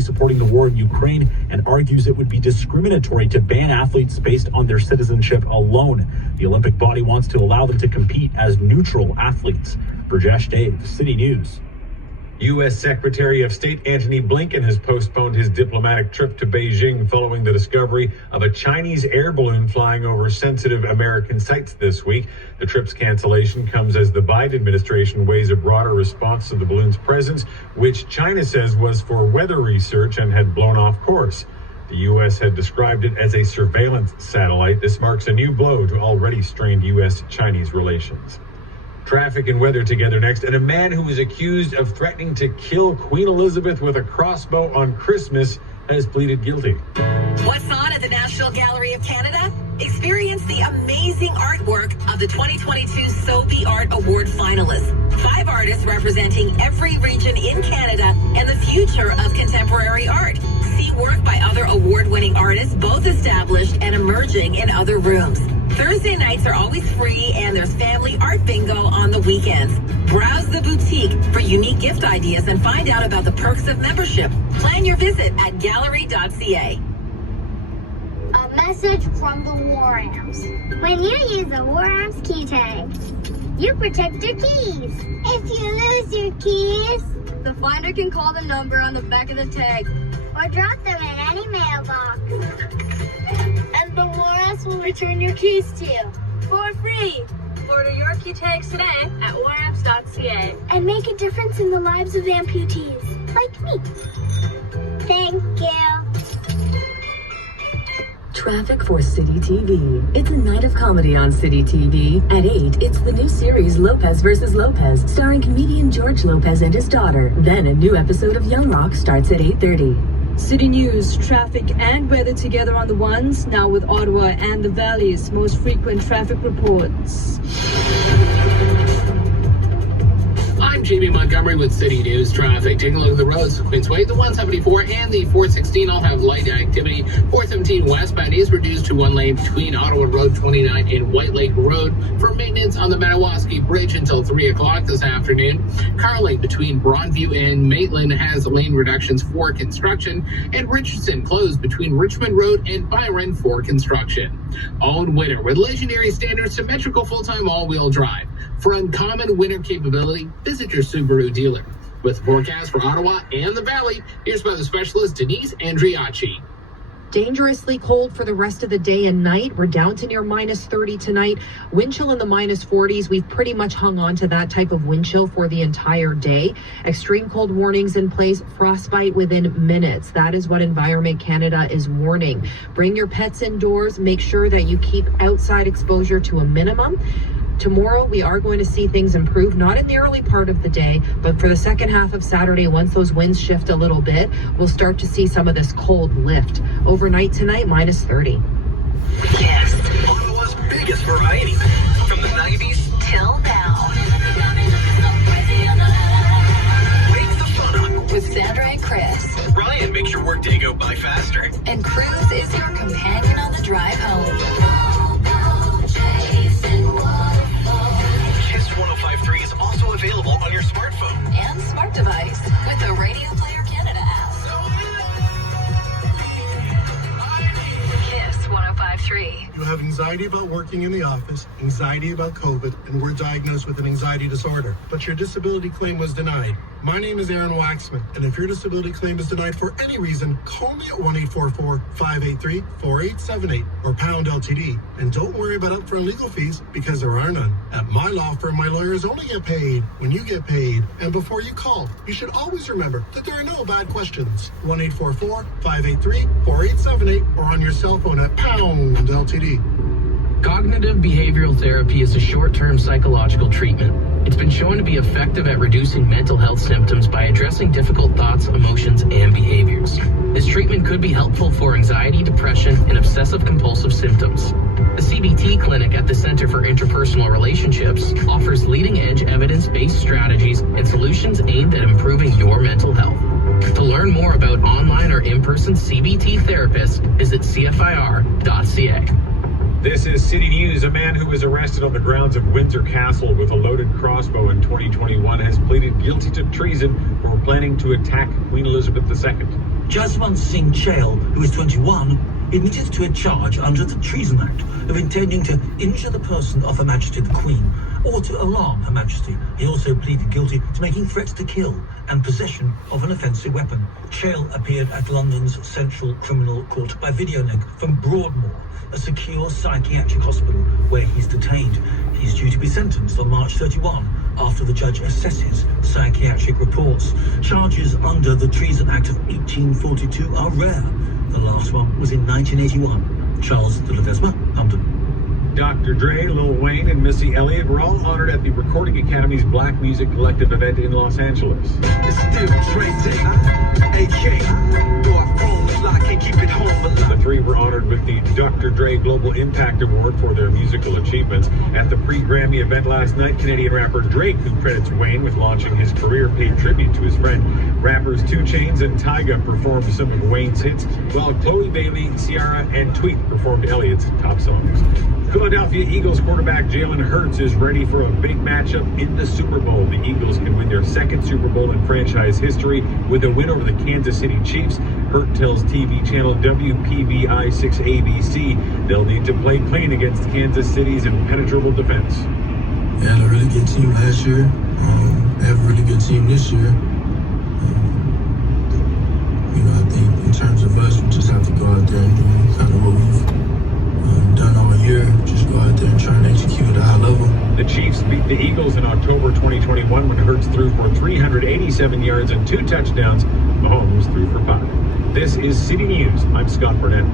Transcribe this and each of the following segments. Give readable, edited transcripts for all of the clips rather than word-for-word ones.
supporting the war in Ukraine and argues it would be discriminatory to ban athletes based on their citizenship alone. The Olympic body wants to allow them to compete as neutral athletes. Burjesh Dave, City News. U.S. Secretary of State Antony Blinken has postponed his diplomatic trip to Beijing following the discovery of a Chinese air balloon flying over sensitive American sites this week. The trip's cancellation comes as the Biden administration weighs a broader response to the balloon's presence, which China says was for weather research and had blown off course. The U.S. had described it as a surveillance satellite. This marks a new blow to already strained U.S.-Chinese relations. Traffic and weather together next, and a man who was accused of threatening to kill Queen Elizabeth with a crossbow on Christmas has pleaded guilty. What's on at the National Gallery of Canada? Experience the amazing artwork of the 2022 Sobe Art Award finalists. 5 artists representing every region in Canada and the future of contemporary art. See work by other award-winning artists, both established and emerging in other rooms. Thursday nights are always free, and there's family art bingo on the weekends. Browse the boutique for unique gift ideas and find out about the perks of membership. Plan your visit at gallery.ca. A message from the War Amps. When you use a War Amps key tag, you protect your keys. If you lose your keys, the finder can call the number on the back of the tag or drop them in any mailbox. And the War Amps will return your keys to you for free. Order your key tags today at waramps.ca and make a difference in the lives of amputees like me. Thank you. Traffic for City TV. It's a night of comedy on City TV. At 8, it's the new series Lopez vs. Lopez, starring comedian George Lopez and his daughter. Then a new episode of Young Rock starts at 8:30. City News, traffic and weather together on the ones, now with Ottawa and the Valley's most frequent traffic reports. I'm Jamie Montgomery with City News Traffic. Taking a look at the roads. Queensway, the 174 and the 416 all have light activity. 417 westbound is reduced to 1 lane between Ottawa Road 29 and White Lake Road for maintenance on the Madawaska Bridge until 3 o'clock this afternoon. Carling between Broadview and Maitland has lane reductions for construction, and Richardson closed between Richmond Road and Byron for construction. Own winter with legendary standard symmetrical full-time all-wheel drive. For uncommon winter capability, visit your Subaru dealer. With forecast for Ottawa and the Valley, here's by the specialist Denise Andriacci. Dangerously cold for the rest of the day and night. We're down to near minus 30 tonight. Wind chill in the minus 40s. We've pretty much hung on to that type of wind chill for the entire day. Extreme cold warnings in place. Frostbite within minutes. That is what Environment Canada is warning. Bring your pets indoors. Make sure that you keep outside exposure to a minimum. Tomorrow, we are going to see things improve, not in the early part of the day, but for the second half of Saturday, once those winds shift a little bit, we'll start to see some of this cold lift. Overnight tonight, minus 30. Yes, Ottawa's biggest variety, from the 90s till now. Wake the fun up With Sandra and Chris. Ryan makes your workday go by faster. And Cruz is your companion on the drive home. Kiss 105.3 is also available on your smartphone and smart device with the Radio Player Canada app. Kiss 105.3. You have anxiety about working in the office, anxiety about COVID, and were diagnosed with an anxiety disorder, but your disability claim was denied. My name is Aaron Waxman, and if your disability claim is denied for any reason, call me at 1-844-583-4878 or pound LTD. And don't worry about upfront legal fees, because there are none. At my law firm, my lawyers only get paid when you get paid. And before you call, you should always remember that there are no bad questions. 1-844-583-4878 or on your cell phone at pound LTD. Cognitive behavioral therapy is a short-term psychological treatment. It's been shown to be effective at reducing mental health symptoms by addressing difficult thoughts, emotions, and behaviors. This treatment could be helpful for anxiety, depression, and obsessive-compulsive symptoms. The CBT clinic at the Center for Interpersonal Relationships offers leading-edge evidence-based strategies and solutions aimed at improving your mental health. To learn more about online or in-person CBT therapists, visit cfir.ca. This is City News. A man who was arrested on the grounds of Windsor Castle with a loaded crossbow in 2021 has pleaded guilty to treason for planning to attack Queen Elizabeth II. Jaswant Singh Chail, who is 21, admitted to a charge under the Treason Act of intending to injure the person of Her Majesty the Queen or to alarm Her Majesty. He also pleaded guilty to making threats to kill and possession of an offensive weapon. Chail appeared at London's Central Criminal Court by video link from Broadmoor, a secure psychiatric hospital where he's detained. He's due to be sentenced on March 31 after the judge assesses psychiatric reports. Charges under the Treason Act of 1842 are rare. The last one was in 1981. Charles de Ledesma, London. Dr. Dre, Lil Wayne, and Missy Elliott were all honored at the Recording Academy's Black Music Collective event in Los Angeles. The three were honored with the Dr. Dre Global Impact Award for their musical achievements. At the pre-Grammy event last night, Canadian rapper Drake, who credits Wayne with launching his career, paid tribute to his friend. Rappers 2 Chainz and Tyga performed some of Wayne's hits, while Chloe Bailey, Ciara, and Tweet performed Elliott's top songs. Philadelphia Eagles quarterback Jalen Hurts is ready for a big matchup in the Super Bowl. The Eagles can win their second Super Bowl in franchise history with a win over the Kansas City Chiefs. Hurt tells TV channel WPVI-6 ABC they'll need to play clean against Kansas City's impenetrable defense. We had a really good team last year. They have a really good team this year. I think in terms of us, we just have to go out there and do kind of what we've done all year. Just go out there and try and execute at a high level. The Chiefs beat the Eagles in October 2021 when Hurts threw for 387 yards and 2 touchdowns. Mahomes threw for 5. This is City News. I'm Scott Burnett.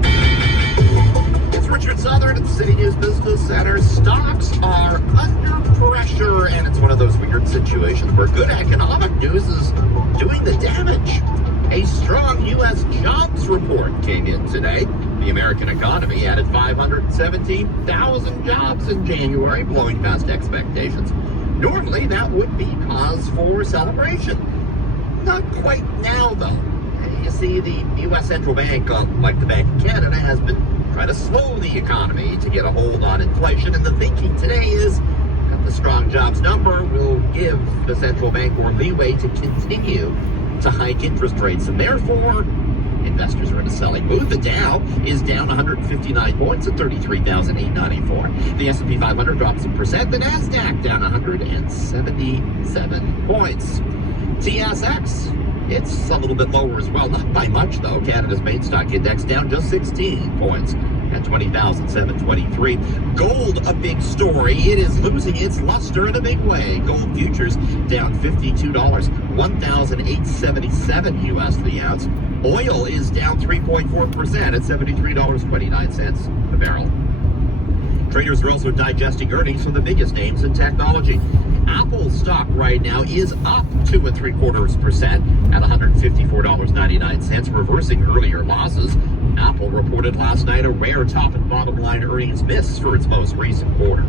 It's Richard Southern at the City News Business Center. Stocks are under pressure, and it's one of those weird situations where good economic news is doing the damage. A strong U.S. jobs report came in today. The American economy added 517,000 jobs in January, blowing past expectations. Normally, that would be cause for celebration. Not quite now, though. You see, the U.S. Central Bank, like the Bank of Canada, has been trying to slow the economy to get a hold on inflation, and the thinking today is that the strong jobs number will give the central bank more leeway to continue to hike interest rates, and therefore investors are in a selling mood. The Dow is down 159 points at 33,894. The S&P 500 drops 1%. The Nasdaq down 177 points. TSX, it's a little bit lower as well, not by much though. Canada's main stock index down just 16 points at 20,723. Gold, a big story. It is losing its luster in a big way. Gold futures down $52, $1,877 US the ounce. Oil is down 3.4% at $73.29 a barrel. Traders are also digesting earnings from the biggest names in technology. Apple stock right now is up 2.75% at $154.99, reversing earlier losses. Apple reported last night a rare top and bottom line earnings miss for its most recent quarter.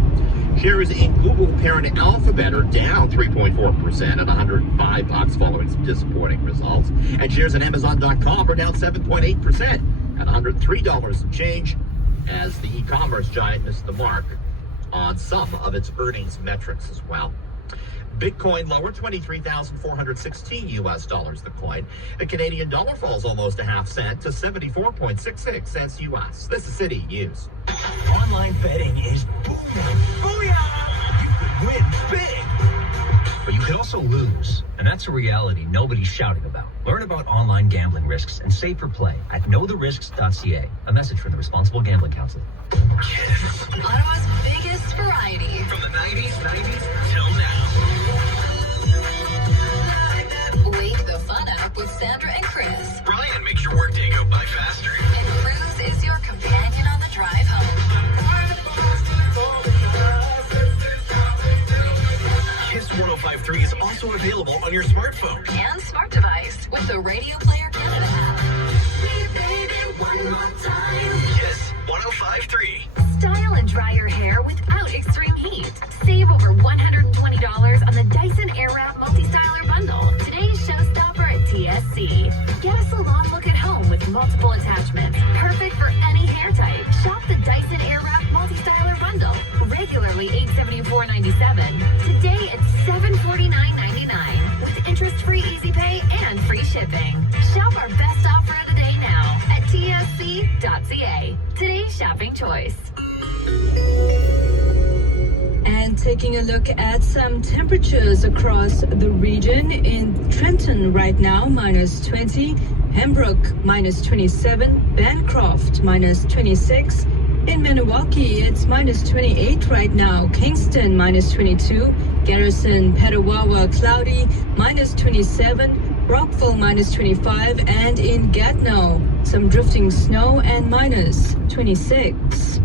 Shares in Google parent Alphabet are down 3.4% at $105 following some disappointing results. And shares in Amazon.com are down 7.8% at $103 and change, as the e-commerce giant missed the mark on some of its earnings metrics as well. Bitcoin lower, $23,416 US the coin. The Canadian dollar falls almost a half cent to 74.66 cents US. This is City News. Online betting is booming. Booyah! You could win big. But you could also lose, and that's a reality nobody's shouting about. Learn about online gambling risks and save for play at knowtherisks.ca. A message from the Responsible Gambling Council. Ottawa's biggest variety. From the 90s till now. Wake the fun up with Sandra and Chris. Brian makes your workday go by faster. And Cruz is your companion on the drive home. Kiss 105.3 is also available on your smartphone And smart device with the Radio Player Canada app. One more time. Kiss 105.3. Style and dry your hair without extreme heat. Save over $120 on the Dyson Airwrap Multi-Styler Bundle. Today's showstopper at TSC. Get a salon look at home with with multiple attachments. Perfect for any hair type. Shop the Dyson Airwrap Multi-Styler Bundle. Regularly $874.97. Today it's $749.99 with interest-free easy pay and free shipping. Shop our best offer of the day now at tsc.ca. Today's shopping choice. And taking a look at some temperatures across the region. In Trenton right now, minus 20. Pembroke, minus 27. Bancroft, minus 26. In Maniwaki, it's minus 28 right now. Kingston, minus 22. Garrison, Petawawa, cloudy, minus 27. Rockville, minus 25. And in Gatineau, some drifting snow and minus 26.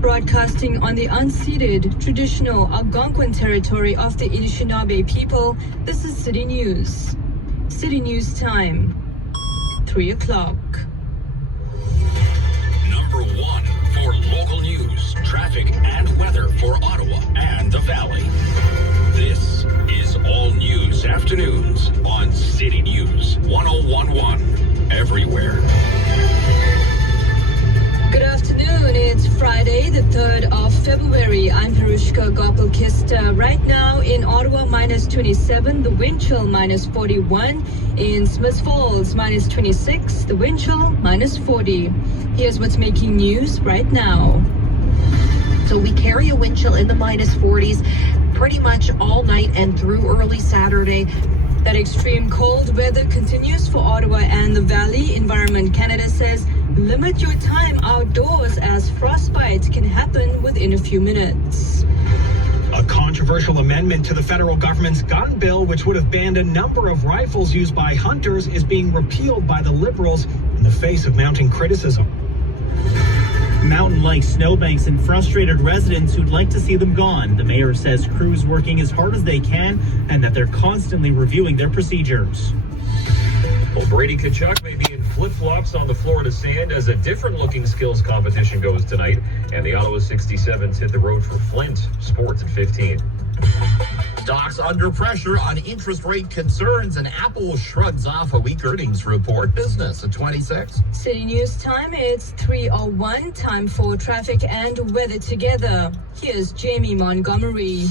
Broadcasting on the unceded traditional Algonquin territory of the Anishinaabe people, this is City News. City News time, 3 o'clock. Number 1 for local news, traffic, and weather for Ottawa and the Valley. This is All News Afternoons on City News 101.1 everywhere. Good afternoon. It's Friday, the 3rd of February. I'm Perushka Gopal-Kista. Right now in Ottawa, minus 27. The wind chill, minus 41. In Smiths Falls, minus 26. The wind chill, minus 40. Here's what's making news right now. So we carry a wind chill in the minus 40s pretty much all night and through early Saturday. That extreme cold weather continues for Ottawa and the Valley. Environment Canada says limit your time outdoors as frostbite can happen within a few minutes. A controversial amendment to the federal government's gun bill, which would have banned a number of rifles used by hunters, is being repealed by the Liberals in the face of mounting criticism. Mountain-like snowbanks and frustrated residents who'd like to see them gone. The mayor says crews working as hard as they can and that they're constantly reviewing their procedures. Well, Brady Tkachuk may be in flip-flops on the Florida sand as a different-looking skills competition goes tonight. And the Ottawa 67s hit the road for Flint. Sports at 15. Stocks under pressure on interest rate concerns, and Apple shrugs off a weak earnings report. Business at 26. City News time, it's 3:01. Time for traffic and weather together. Here's Jamie Montgomery.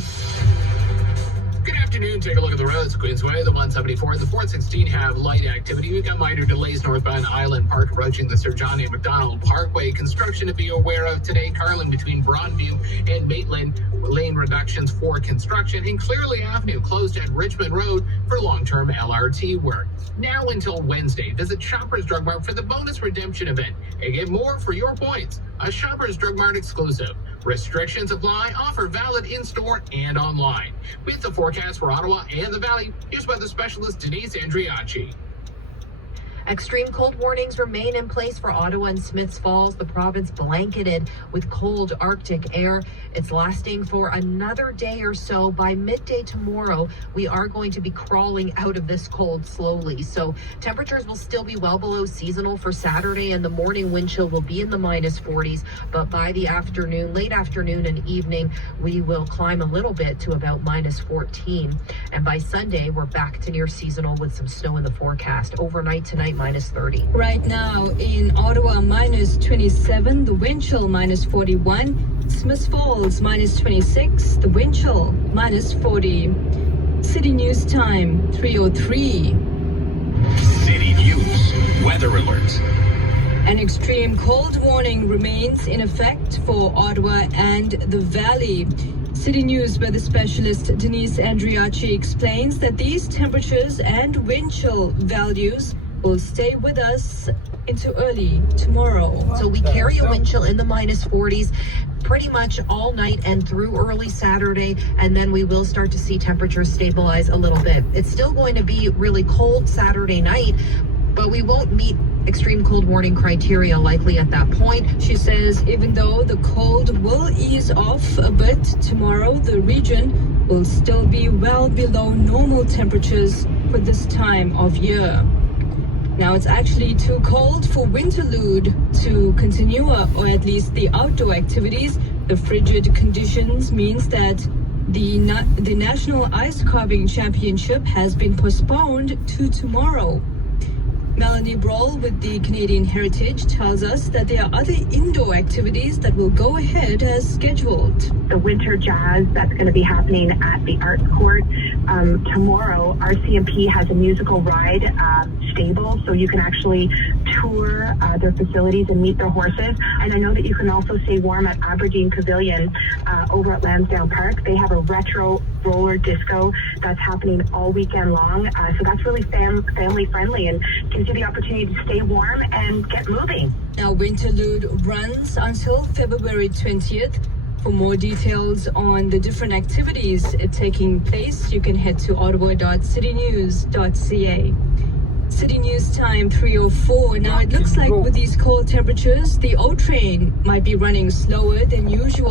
Good afternoon. Take a look at the roads. Queensway, the 174 and the 416 have light activity. We've got minor delays northbound Island Park approaching the Sir John A. Macdonald Parkway. Construction to be aware of today. Carlin between Broadview and Maitland. Lane reductions for construction. And Clearly Avenue closed at Richmond Road for long-term LRT work. Now until Wednesday, visit Shoppers Drug Mart for the bonus redemption event and get more for your points. A Shoppers Drug Mart exclusive. Restrictions apply. Offer valid in-store and online. With the forecast for Ottawa and the Valley, here's weather specialist Denise Andriacci. Extreme cold warnings remain in place for Ottawa and Smiths Falls, the province blanketed with cold Arctic air. It's lasting for another day or so. By midday tomorrow, we are going to be crawling out of this cold slowly. So temperatures will still be well below seasonal for Saturday, and the morning wind chill will be in the minus 40s. But by the afternoon, late afternoon and evening, we will climb a little bit to about minus 14. And by Sunday, we're back to near seasonal with some snow in the forecast. Overnight tonight, minus 30. Right now in Ottawa, minus 27. The wind chill, minus 41. Smiths Falls, minus 26. The wind chill, minus 40. City News time, 3:03. City News weather alert. An extreme cold warning remains in effect for Ottawa and the Valley. City News weather specialist Denise Andriacci explains that these temperatures and wind chill values will stay with us into early tomorrow. So we carry a wind chill in the minus 40s pretty much all night and through early Saturday, and then we will start to see temperatures stabilize a little bit. It's still going to be really cold Saturday night, but we won't meet extreme cold warning criteria likely at that point. She says even though the cold will ease off a bit tomorrow, the region will still be well below normal temperatures for this time of year. Now it's actually too cold for Winterlude to continue, or at least the outdoor activities. The frigid conditions means that the National Ice Carving Championship has been postponed to tomorrow. Melanie Brawl with the Canadian Heritage tells us that there are other indoor activities that will go ahead as scheduled. The winter jazz that's going to be happening at the Arts Court. Tomorrow, RCMP has a musical ride stable, so you can actually tour their facilities and meet their horses. And I know that you can also stay warm at Aberdeen Pavilion over at Lansdowne Park. They have a retro roller disco that's happening all weekend long. So that's really family friendly and gives you the opportunity to stay warm and get moving. Now, Winterlude runs until February 20th. For more details on the different activities taking place, you can head to ottawa.citynews.ca. City News time 3:04. Now, it looks like with these cold temperatures, the O train might be running slower than usual.